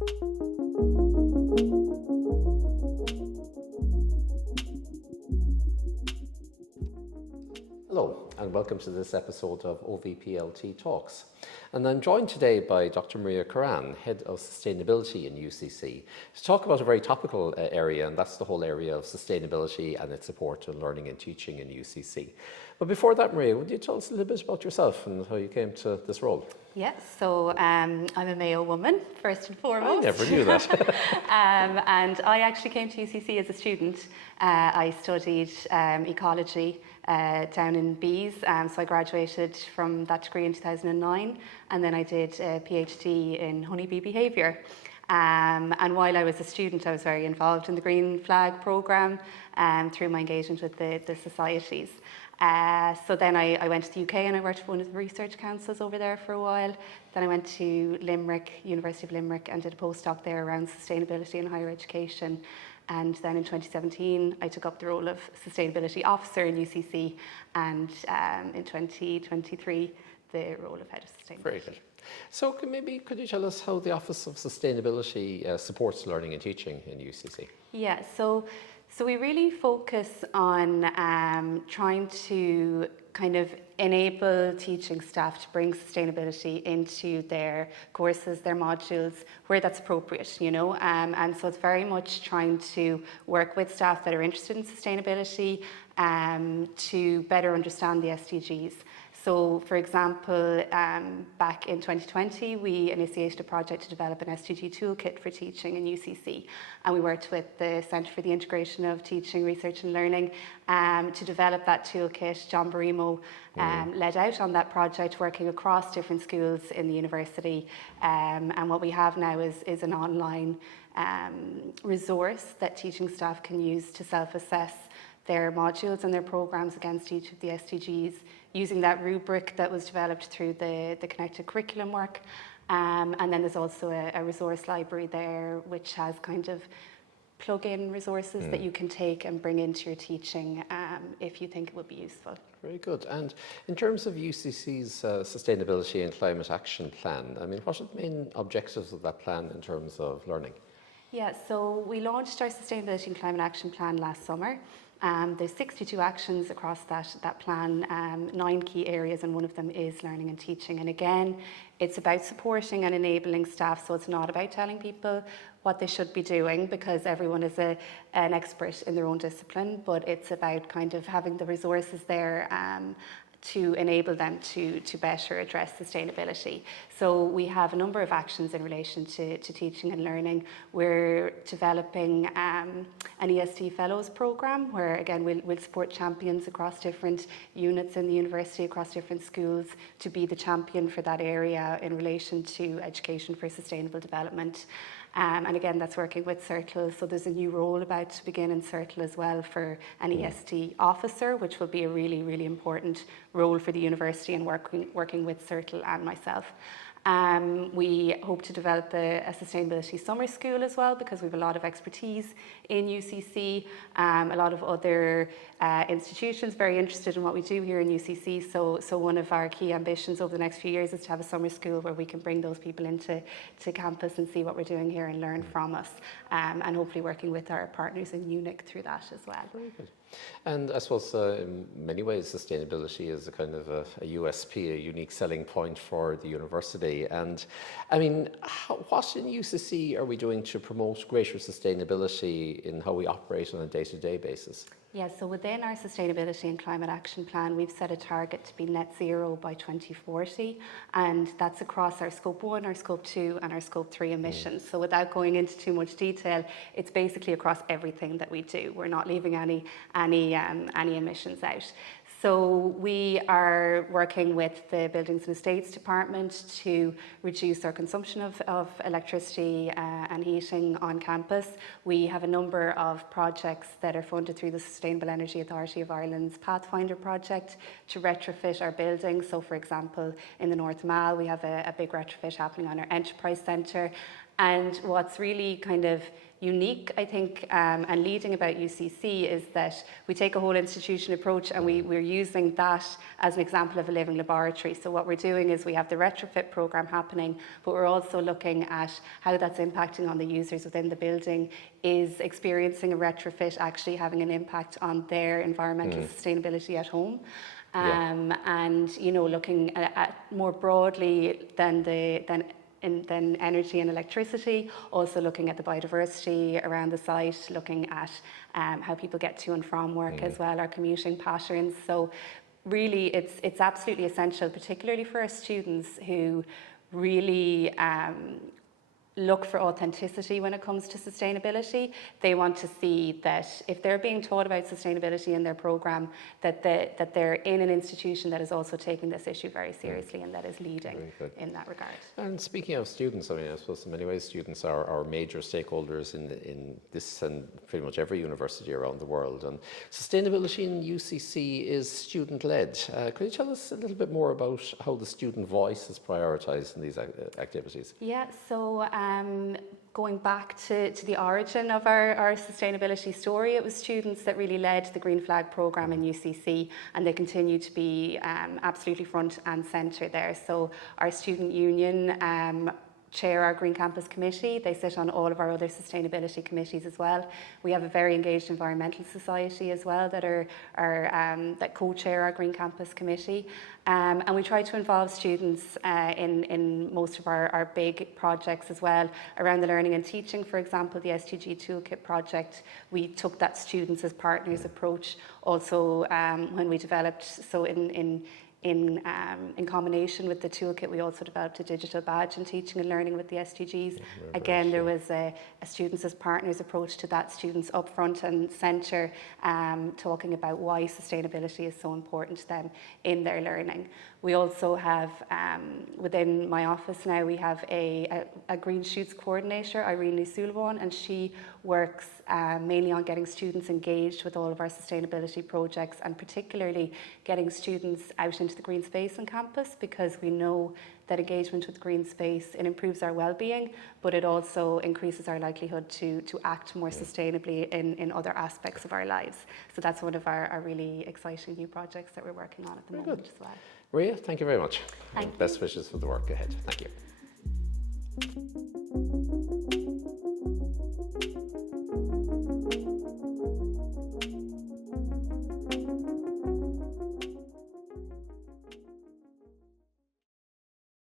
Hello and welcome to this episode of OVPLT Talks. And I'm joined today by Dr. Maria Kirrane, Head of Sustainability in UCC, to talk about a very topical area, and that's the whole area of sustainability and its support to learning and teaching in UCC. But before that, Maria, would you tell us a little bit about yourself and how you came to this role? Yes, so I'm a Mayo woman, first and foremost. I never knew that. And I actually came to UCC as a student. I studied ecology down in Bees, so I graduated from that degree in 2009, and then I did a PhD in honeybee behaviour. And while I was a student, I was very involved in the Green Flag programme through my engagement with the societies. So then I went to the UK and I worked for one of the research councils over there for a while. Then I went to Limerick, University of Limerick, and did a postdoc there around sustainability in higher education. And then in 2017, I took up the role of Sustainability Officer in UCC, and in 2023, the role of Head of Sustainability. Very good. So could you tell us how the Office of Sustainability supports learning and teaching in UCC? Yeah, so we really focus on trying to kind of enable teaching staff to bring sustainability into their courses, their modules, where that's appropriate, you know. And so it's very much trying to work with staff that are interested in sustainability to better understand the SDGs. So, for example, back in 2020, we initiated a project to develop an SDG toolkit for teaching in UCC. And we worked with the Centre for the Integration of Teaching, Research and Learning to develop that toolkit. John Barimo led out on that project, working across different schools in the university. And what we have now is an online resource that teaching staff can use to self-assess their modules and their programs against each of the SDGs, using that rubric that was developed through the connected curriculum work. And then there's also a resource library there which has kind of plug-in resources that you can take and bring into your teaching if you think it would be useful. Very good. And in terms of UCC's Sustainability and Climate Action Plan, I mean, what are the main objectives of that plan in terms of learning? Yeah, so we launched our Sustainability and Climate Action Plan last summer. There's 62 actions across that plan, 9 key areas, and one of them is learning and teaching. And again, it's about supporting and enabling staff, so it's not about telling people what they should be doing, because everyone is an expert in their own discipline, but it's about kind of having the resources there to enable them to better address sustainability. So we have a number of actions in relation to teaching and learning. We're developing an EST Fellows programme where, again, we'll support champions across different units in the university, across different schools, to be the champion for that area in relation to education for sustainable development. And again, that's working with CERTL. So there's a new role about to begin in CERTL as well for an EST officer, which will be a really, really important role for the university and working with CERTL and myself. We hope to develop a sustainability summer school as well, because we have a lot of expertise in UCC, a lot of other institutions very interested in what we do here in UCC. So one of our key ambitions over the next few years is to have a summer school where we can bring those people into campus and see what we're doing here and learn from us, and hopefully working with our partners in UNIC through that as well. Very good. And I suppose in many ways sustainability is a kind of a USP, a unique selling point for the university. And I mean, what in UCC are we doing to promote greater sustainability in how we operate on a day-to-day basis? Yeah, so within our Sustainability and Climate Action Plan, we've set a target to be net zero by 2040, and that's across our Scope 1, our Scope 2 and our Scope 3 emissions. So without going into too much detail, it's basically across everything that we do. We're not leaving any emissions out. So we are working with the Buildings and Estates Department to reduce our consumption of electricity and heating on campus. We have a number of projects that are funded through the Sustainable Energy Authority of Ireland's Pathfinder project to retrofit our buildings. So for example, in the North Mall, we have a big retrofit happening on our Enterprise Centre. And what's really kind of unique, I think, and leading about UCC is that we take a whole institution approach, and we're using that as an example of a living laboratory. So what we're doing is we have the retrofit program happening, but we're also looking at how that's impacting on the users within the building. Is experiencing a retrofit actually having an impact on their environmental sustainability at home? And looking at more broadly than energy and electricity, also looking at the biodiversity around the site, looking at how people get to and from work as well, our commuting patterns. So really it's absolutely essential, particularly for our students who really look for authenticity when it comes to sustainability. They want to see that if they're being taught about sustainability in their programme, that they're in an institution that is also taking this issue very seriously and that is leading in that regard. And speaking of students, I mean, I suppose in many ways students are major stakeholders in this and pretty much every university around the world. And sustainability in UCC is student-led. Could you tell us a little bit more about how the student voice is prioritised in these activities? Yeah, so going back to the origin of our sustainability story, it was students that really led the Green Flag programme in UCC, and they continue to be absolutely front and centre there. So our student union chair our Green Campus Committee. They sit on all of our other sustainability committees as well. We have a very engaged environmental society as well that co-chair our Green Campus Committee. And we try to involve students in most of our big projects as well. Around the learning and teaching, for example, the SDG Toolkit project, we took that students as partners approach. Also, when we developed, so in combination with the toolkit, we also developed a digital badge in teaching and learning with the SDGs. Again, there was a students as partners approach to that, students up front and centre, talking about why sustainability is so important to them in their learning. We also have, within my office now, we have a Green Shoots coordinator, Irene Sullivan, and she works mainly on getting students engaged with all of our sustainability projects, and particularly getting students out into the green space on campus, because we know that engagement with green space, it improves our well-being, but it also increases our likelihood to act more sustainably in other aspects of our lives. So that's one of our really exciting new projects that we're working on at the moment as well. Maria, thank you very much. Thank you. Best wishes for the work ahead. Thank you.